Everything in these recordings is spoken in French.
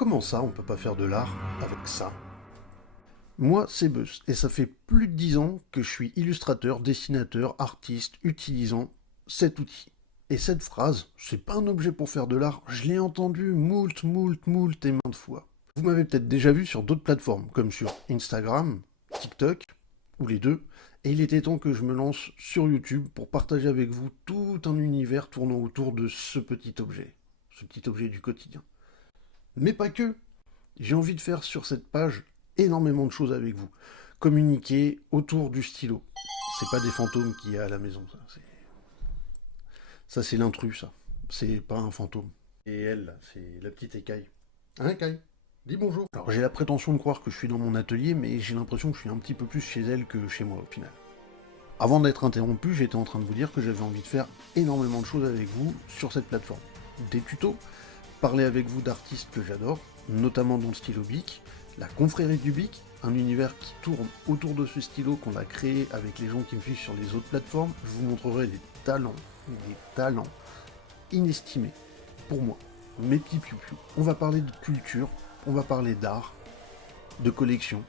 Comment ça, on peut pas faire de l'art avec ça? Moi, c'est Buzz, et ça fait plus de 10 ans que je suis illustrateur, dessinateur, artiste, utilisant cet outil. Et cette phrase, c'est pas un objet pour faire de l'art, je l'ai entendu moult et maintes fois. Vous m'avez peut-être déjà vu sur d'autres plateformes, comme sur Instagram, TikTok, ou les deux, et il était temps que je me lance sur YouTube pour partager avec vous tout un univers tournant autour de ce petit objet du quotidien. Mais pas que. J'ai envie de faire sur cette page énormément de choses avec vous. Communiquer autour du stylo. C'est pas des fantômes qu'il y a à la maison, ça. Ça, c'est l'intrus, ça. C'est pas un fantôme. Et elle, là, c'est la petite écaille. Hein, écaille? Dis bonjour. Alors, j'ai la prétention de croire que je suis dans mon atelier, mais j'ai l'impression que je suis un petit peu plus chez elle que chez moi, au final. Avant d'être interrompu, j'étais en train de vous dire que j'avais envie de faire énormément de choses avec vous sur cette plateforme. Des tutos, parler avec vous d'artistes que j'adore, notamment dans le stylo Bic, la confrérie du Bic, un univers qui tourne autour de ce stylo qu'on a créé avec les gens qui me suivent sur les autres plateformes. Je vous montrerai des talents inestimés pour moi, mes petits piou-piou. On va parler de culture, on va parler d'art, de collection,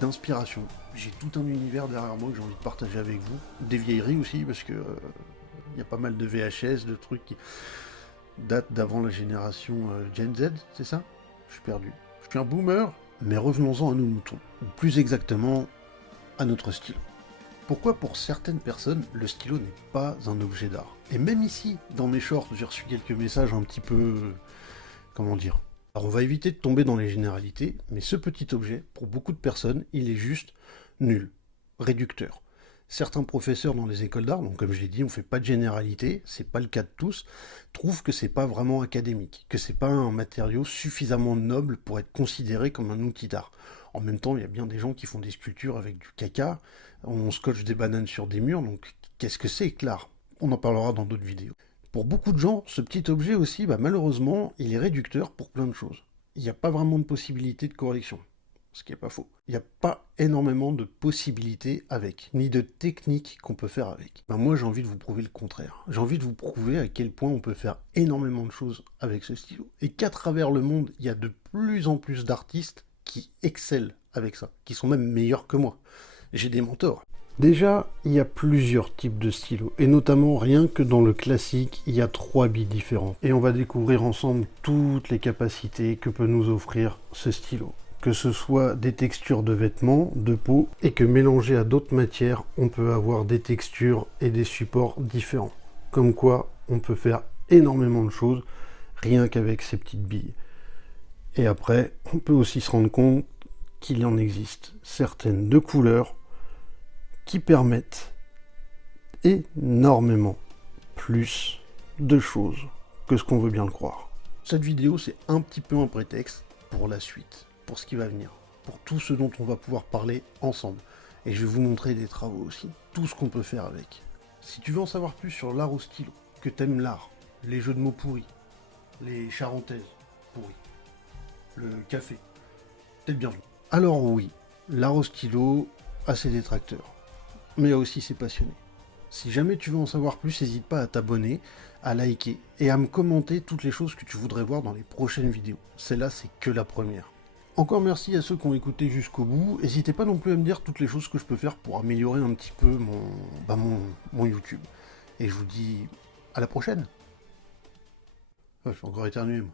d'inspiration. J'ai tout un univers derrière moi que j'ai envie de partager avec vous. Des vieilleries aussi, parce que y a pas mal de VHS, de trucs qui datent d'avant la génération Gen Z, c'est ça? Je suis perdu. Je suis un boomer. Mais revenons-en à nos moutons, ou plus exactement à notre stylo. Pourquoi pour certaines personnes, le stylo n'est pas un objet d'art? Et même ici, dans mes shorts, j'ai reçu quelques messages un petit peu... comment dire? Alors on va éviter de tomber dans les généralités, mais ce petit objet, pour beaucoup de personnes, il est juste nul, réducteur. Certains professeurs dans les écoles d'art, donc comme je l'ai dit, on fait pas de généralité, c'est pas le cas de tous, trouvent que c'est pas vraiment académique, que c'est pas un matériau suffisamment noble pour être considéré comme un outil d'art. En même temps, il y a bien des gens qui font des sculptures avec du caca, on scotche des bananes sur des murs, donc qu'est-ce que c'est que l'art? On en parlera dans d'autres vidéos. Pour beaucoup de gens, ce petit objet aussi, malheureusement, il est réducteur pour plein de choses. Il n'y a pas vraiment de possibilité de correction, ce qui n'est pas faux. Il n'y a pas énormément de possibilités avec, ni de techniques qu'on peut faire avec. Moi, j'ai envie de vous prouver le contraire. J'ai envie de vous prouver à quel point on peut faire énormément de choses avec ce stylo. Et qu'à travers le monde, il y a de plus en plus d'artistes qui excellent avec ça, qui sont même meilleurs que moi. J'ai des mentors. Déjà, il y a plusieurs types de stylos, et notamment rien que dans le classique, il y a 3 billes différentes. Et on va découvrir ensemble toutes les capacités que peut nous offrir ce stylo. Que ce soit des textures de vêtements, de peau, et que mélangé à d'autres matières, on peut avoir des textures et des supports différents. Comme quoi, on peut faire énormément de choses rien qu'avec ces petites billes. Et après, on peut aussi se rendre compte qu'il en existe certaines de couleurs qui permettent énormément plus de choses que ce qu'on veut bien le croire. Cette vidéo, c'est un petit peu un prétexte pour la suite, pour ce qui va venir, pour tout ce dont on va pouvoir parler ensemble. Et je vais vous montrer des travaux aussi, tout ce qu'on peut faire avec. Si tu veux en savoir plus sur l'art au stylo, que t'aimes l'art, les jeux de mots pourris, les charentaises pourries, le café, t'es le bienvenu. Alors oui, l'art au stylo a ses détracteurs, mais il y a aussi ses passionnés. Si jamais tu veux en savoir plus, n'hésite pas à t'abonner, à liker et à me commenter toutes les choses que tu voudrais voir dans les prochaines vidéos. Celle-là, c'est que la première. Encore merci à ceux qui ont écouté jusqu'au bout. N'hésitez pas non plus à me dire toutes les choses que je peux faire pour améliorer un petit peu mon YouTube. Et je vous dis à la prochaine. Je vais encore éternuer, moi.